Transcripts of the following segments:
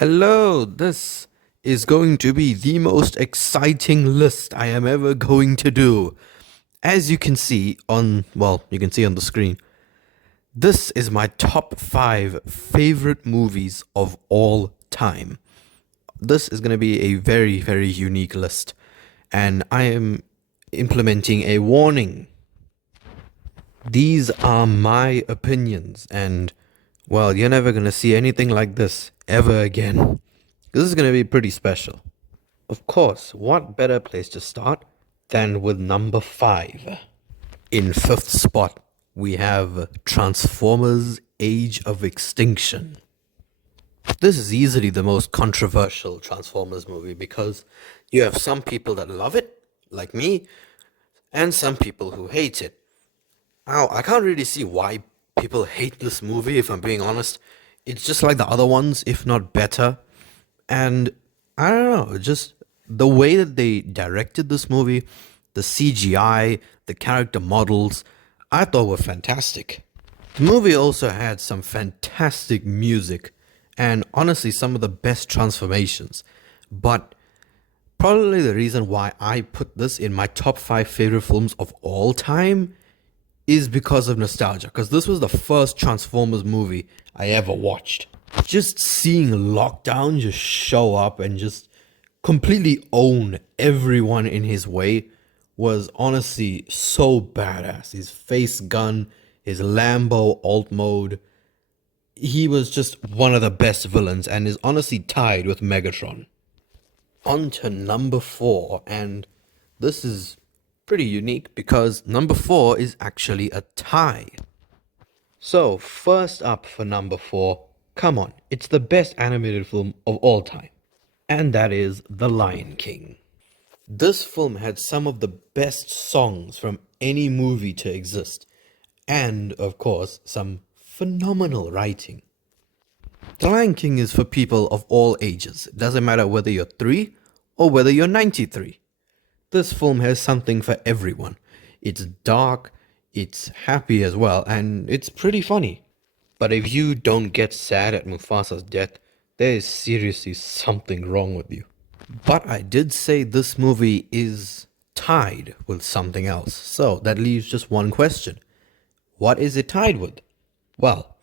Hello, this is going to be the most exciting list I am ever going to do. As you can see you can see on the screen, this is my top 5 favorite movies of all time. This is going to be a very, very unique list, and I am implementing a warning. These are my opinions, and you're never going to see anything like this ever again. This is going to be pretty special. Of course, what better place to start than with number 5? In fifth spot, we have Transformers Age of Extinction. This is easily the most controversial Transformers movie because you have some people that love it, like me, and some people who hate it. Now, I can't really see why people hate this movie, if I'm being honest. It's just like the other ones, if not better. And I don't know, just the way that they directed this movie, the CGI, the character models, I thought were fantastic. The movie also had some fantastic music and honestly some of the best transformations. But probably the reason why I put this in my top 5 favorite films of all time is because of nostalgia. Because this was the first Transformers movie I ever watched. Just seeing Lockdown just show up and just completely own everyone in his way was honestly so badass. His face gun, his Lambo alt mode. He was just one of the best villains and is honestly tied with Megatron. On to number 4, and this is pretty unique because number 4 is actually a tie. So, first up for number 4, come on, it's the best animated film of all time, and that is The Lion King. This film had some of the best songs from any movie to exist, and of course, some phenomenal writing. The Lion King is for people of all ages. It doesn't matter whether you're 3 or whether you're 93. This film has something for everyone. It's dark, it's happy as well, and it's pretty funny. But if you don't get sad at Mufasa's death, there is seriously something wrong with you. But I did say this movie is tied with something else, so that leaves just one question. What is it tied with? Well,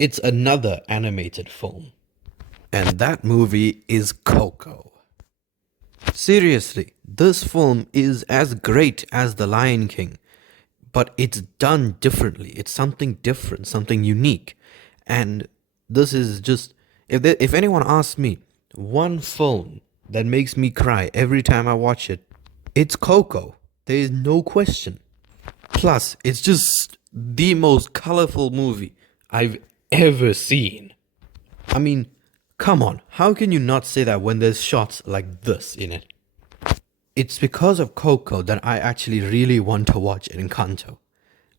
it's another animated film. And that movie is Coco. Seriously, this film is as great as The Lion King, but it's done differently. It's something different, something unique. And this is just, if anyone asks me, one film that makes me cry every time I watch it, it's Coco. There is no question. Plus, it's just the most colorful movie I've ever seen. I mean, come on, how can you not say that when there's shots like this in it? It's because of Coco that I actually really want to watch Encanto.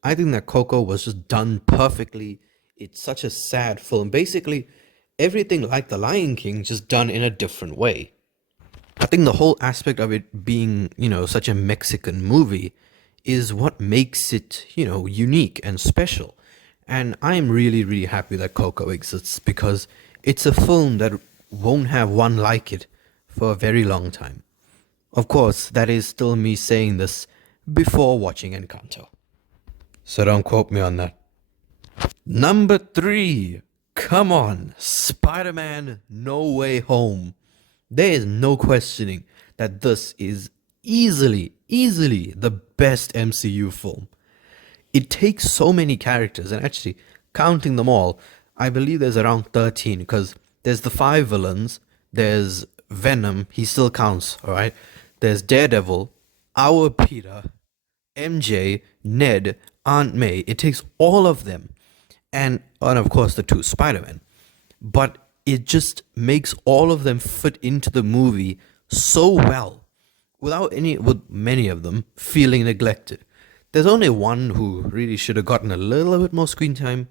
I think that Coco was just done perfectly. It's such a sad film. Basically, everything like The Lion King, just done in a different way. I think the whole aspect of it being, such a Mexican movie is what makes it, unique and special. And I'm really, really happy that Coco exists because it's a film that won't have one like it for a very long time. Of course, that is still me saying this before watching Encanto. So don't quote me on that. Number 3. Come on, Spider-Man No Way Home. There is no questioning that this is easily the best MCU film. It takes so many characters, and actually, counting them all, I believe there's around 13, because there's the 5 villains, there's Venom, he still counts, alright? There's Daredevil, our Peter, MJ, Ned, Aunt May. It takes all of them, and of course the 2 Spider-Man. But it just makes all of them fit into the movie so well, with many of them feeling neglected. There's only one who really should have gotten a little bit more screen time,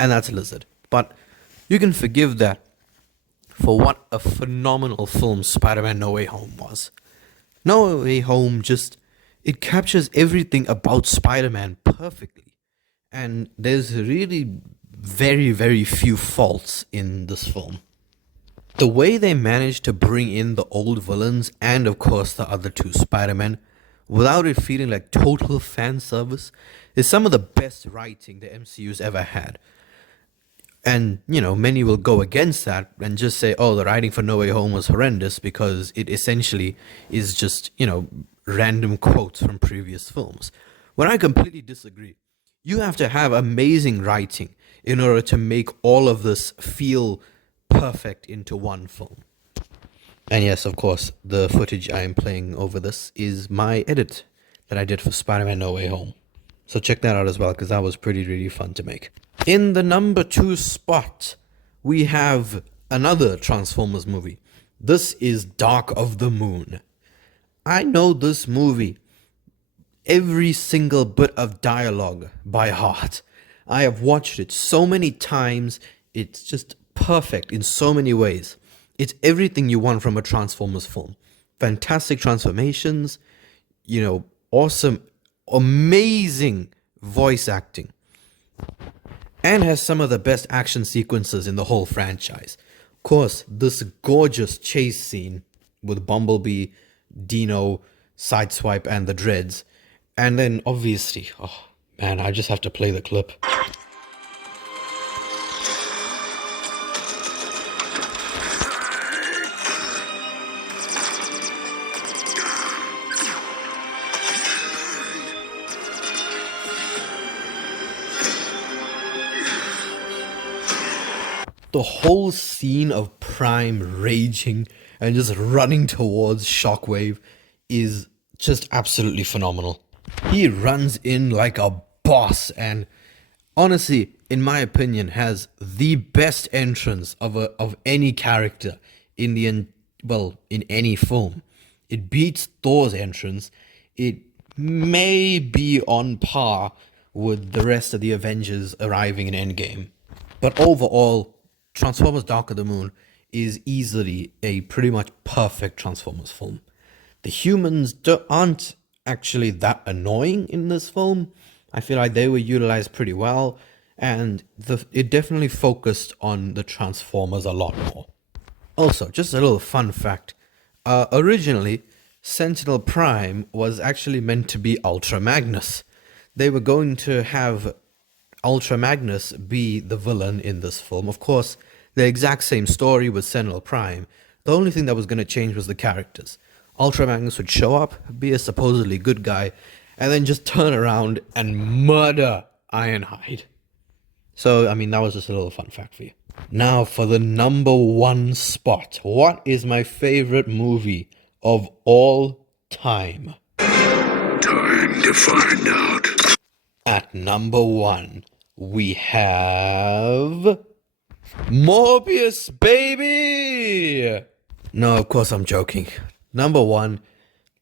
and that's Lizard. But you can forgive that for what a phenomenal film Spider-Man No Way Home was. No Way Home it captures everything about Spider-Man perfectly. And there's really very, very few faults in this film. The way they managed to bring in the old villains and, of course, the other two Spider-Men without it feeling like total fan service is some of the best writing the MCU's ever had. And, many will go against that and just say, oh, the writing for No Way Home was horrendous because it essentially is just, random quotes from previous films. When I completely disagree. You have to have amazing writing in order to make all of this feel perfect into one film. And yes, of course, the footage I am playing over this is my edit that I did for Spider-Man No Way Home. So check that out as well, because that was pretty, really fun to make. In the number 2 spot, we have another Transformers movie. This is Dark of the Moon. I know this movie, every single bit of dialogue by heart. I have watched it so many times. It's just perfect in so many ways. It's everything you want from a Transformers film. Fantastic transformations, awesome, amazing voice acting, and has some of the best action sequences in the whole franchise. Of course, this gorgeous chase scene with Bumblebee, Dino, Sideswipe, and the Dreads. And then obviously, oh man, I just have to play the clip. The whole scene of Prime raging and just running towards Shockwave is just absolutely phenomenal. He runs in like a boss and honestly, in my opinion, has the best entrance of any character in in any film. It beats Thor's entrance. It may be on par with the rest of the Avengers arriving in Endgame. But overall, Transformers Dark of the Moon is easily a pretty much perfect Transformers film. The humans aren't actually that annoying in this film. I feel like they were utilized pretty well, and it definitely focused on the Transformers a lot more. Also, just a little fun fact. Originally, Sentinel Prime was actually meant to be Ultra Magnus. They were going to have Ultra Magnus be the villain in this film. Of course, the exact same story with Sentinel Prime. The only thing that was going to change was the characters. Ultra Magnus would show up, be a supposedly good guy, and then just turn around and murder Ironhide. So, that was just a little fun fact for you. Now for the number 1 spot. What is my favorite movie of all time? Time to find out. At number 1, we have Morbius, baby! No, of course I'm joking. Number 1,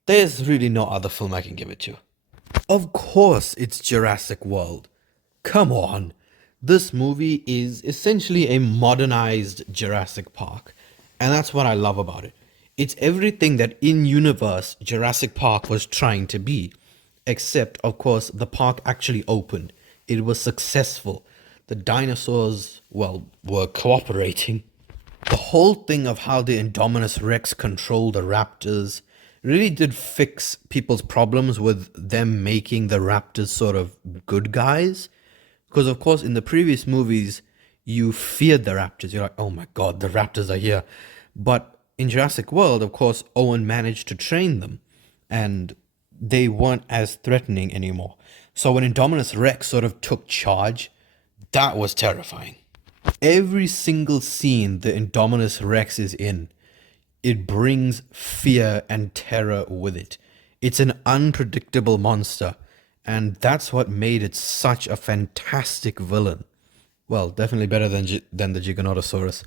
there's really no other film I can give it to. Of course it's Jurassic World. Come on. This movie is essentially a modernized Jurassic Park. And that's what I love about it. It's everything that in-universe Jurassic Park was trying to be. Except, of course, the park actually opened. It was successful. The dinosaurs, were cooperating. The whole thing of how the Indominus Rex controlled the raptors really did fix people's problems with them making the raptors sort of good guys. Because, of course, in the previous movies, you feared the raptors. You're like, oh my god, the raptors are here. But in Jurassic World, of course, Owen managed to train them. And they weren't as threatening anymore. So when Indominus Rex sort of took charge, that was terrifying. Every single scene the Indominus Rex is in, it brings fear and terror with it. It's an unpredictable monster, and that's what made it such a fantastic villain. Well, definitely better than the Giganotosaurus.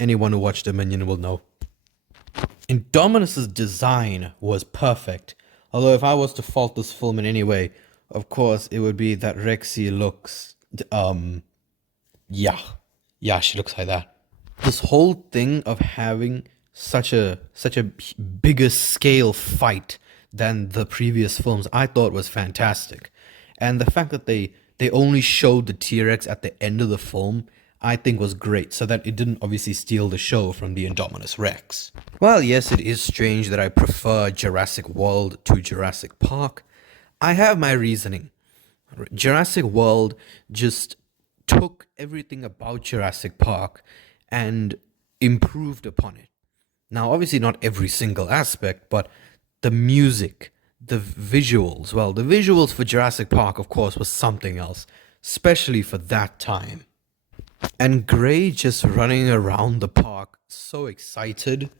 Anyone who watched Dominion will know. Indominus's design was perfect. Although if I was to fault this film in any way, of course it would be that Rexy looks, yeah, she looks like that. This whole thing of having such a bigger scale fight than the previous films, I thought was fantastic. And the fact that they only showed the T-Rex at the end of the film, I think was great, so that it didn't obviously steal the show from the Indominus Rex. While yes, it is strange that I prefer Jurassic World to Jurassic Park, I have my reasoning. Jurassic World just took everything about Jurassic Park and improved upon it. Now, obviously, not every single aspect, but the music, the visuals. Well, the visuals for Jurassic Park, of course, was something else, especially for that time. And Gray just running around the park, so excited.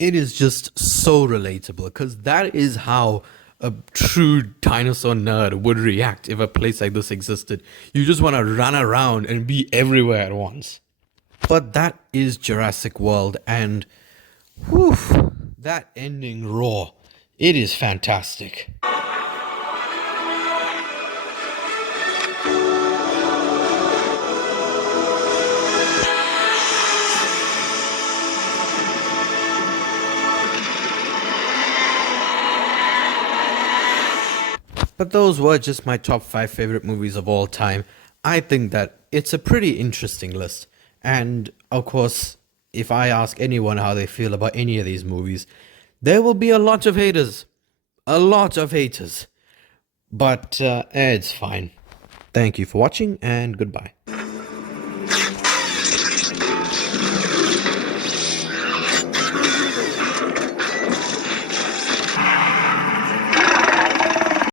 It is just so relatable because that is how a true dinosaur nerd would react if a place like this existed. You just want to run around and be everywhere at once. But that is Jurassic World, and whew, that ending raw, it is fantastic. But those were just my top 5 favorite movies of all time. I think that it's a pretty interesting list. And of course, if I ask anyone how they feel about any of these movies, there will be a lot of haters. A lot of haters. But it's fine. Thank you for watching and goodbye.